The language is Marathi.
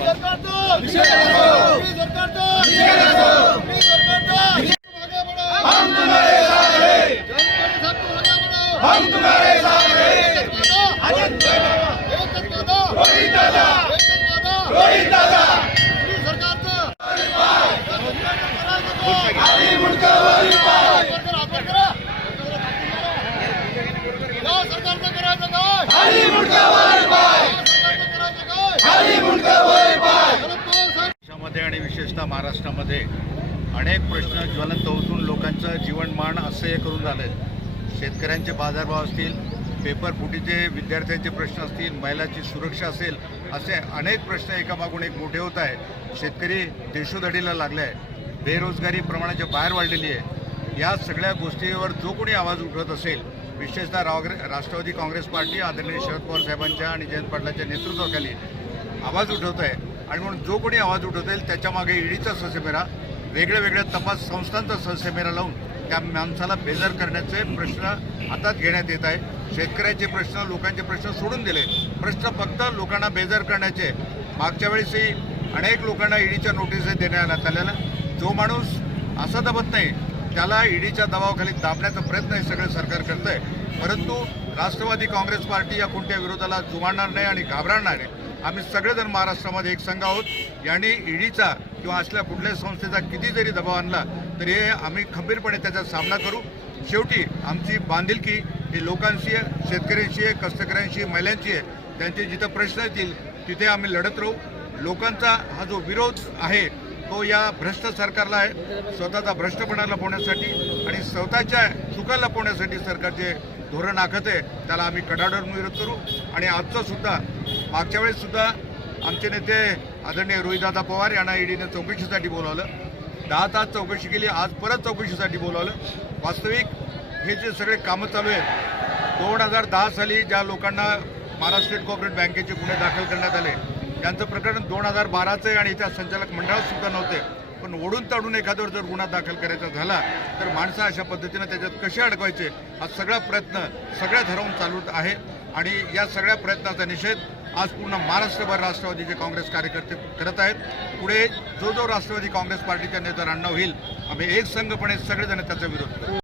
সরকার তো সরকার তো महाराष्ट्रामध्ये अनेक प्रश्न ज्वलंत होतून लोकांचं जीवनमान असह्य करून झालं आहे शेतकऱ्यांचे बाजारभाव असतील पेपर फुटीचे विद्यार्थ्यांचे प्रश्न असतील महिलाची सुरक्षा असेल असे अनेक प्रश्न एकामागून एक मोठे होत आहे शेतकरी देशोधडीला लागले आहे बेरोजगारी प्रमाणाच्या बाहेर वाढलेली आहे. या सगळ्या गोष्टीवर जो कोणी आवाज उठवत असेल विशेषतः राष्ट्रवादी काँग्रेस पार्टी आदरणीय शरद पवार साहेबांच्या आणि जयंत पाटलांच्या नेतृत्वाखाली आवाज उठवत आहे. आणि म्हणून जो कोणी आवाज उठवतील त्याच्यामागे ईडीचा ससेमेरा वेगळ्या वेगळ्या तपास संस्थांचा ससेमेरा लावून त्या माणसाला बेजार करण्याचे प्रश्न हातात घेण्यात येत आहे. शेतकऱ्याचे प्रश्न लोकांचे प्रश्न सोडून दिले. प्रश्न फक्त लोकांना बेजार करण्याचे. मागच्या वेळेसही अनेक लोकांना ईडीच्या नोटीस देण्यात आलेल्या जो माणूस असा दबत नाही त्याला ईडीच्या दबावाखाली दाबण्याचा प्रयत्न हे सगळं सरकार करतं आहे परंतु राष्ट्रवादी काँग्रेस पार्टी या कोणत्या विरोधाला जुमानणार नाही आणि घाबरणार नाही. आम्ही सगळेजण महाराष्ट्रामध्ये एक संघ आहोत. यांनी ईडीचा किंवा असल्या कुठल्याही संस्थेचा किती जरी दबाव आणला तरी हे आम्ही खंबीरपणे त्याचा सामना करू. शेवटी आमची बांधिलकी ही लोकांशी आहे शेतकऱ्यांशी आहे कष्टकऱ्यांशी महिलांची आहे. त्यांचे जिथं प्रश्न येतील तिथे आम्ही लढत राहू. लोकांचा हा जो विरोध आहे तो या भ्रष्ट सरकारला आहे. स्वतःचा भ्रष्टपणा लपवण्यासाठी आणि स्वतःच्या चुका लपवण्यासाठी सरकार जे धोरण आखत आहे त्याला आम्ही कडाडून विरोध करू. आणि आजचं सुद्धा मागच्या वेळेससुद्धा आमचे नेते आदरणीय रोहितदादा पवार यांना ईडीने चौकशीसाठी बोलावलं. दहा तास चौकशी केली आज परत चौकशीसाठी बोलावलं. वास्तविक हे जे सगळे कामं चालू आहेत दोन हजार दहा साली ज्या लोकांना महाराष्ट्र स्टेट कॉपरेट बँकेचे गुन्हे दाखल करण्यात आले यांचं प्रकरण दोन हजार बाराचं आहे आणि याच्या संचालक मंडळात सुद्धा नव्हते. पण ओढून ताडून एखाद्यावर जर गुन्हा दाखल करायचा झाला तर माणसं अशा पद्धतीनं त्याच्यात कसे अडकवायचे? हा सगळा प्रयत्न सगळ्या धरावून चालू आहे. आणि या सगळ्या प्रयत्नाचा निषेध आज पूर्ण महाराष्ट्रभर राष्ट्रवादीचे काँग्रेस कार्यकर्ते करत आहेत. पुढे जो जो राष्ट्रवादी काँग्रेस पार्टीच्या नेत्यांना होईल आम्ही एक संघपणे सगळेजण त्याचा विरोध करू.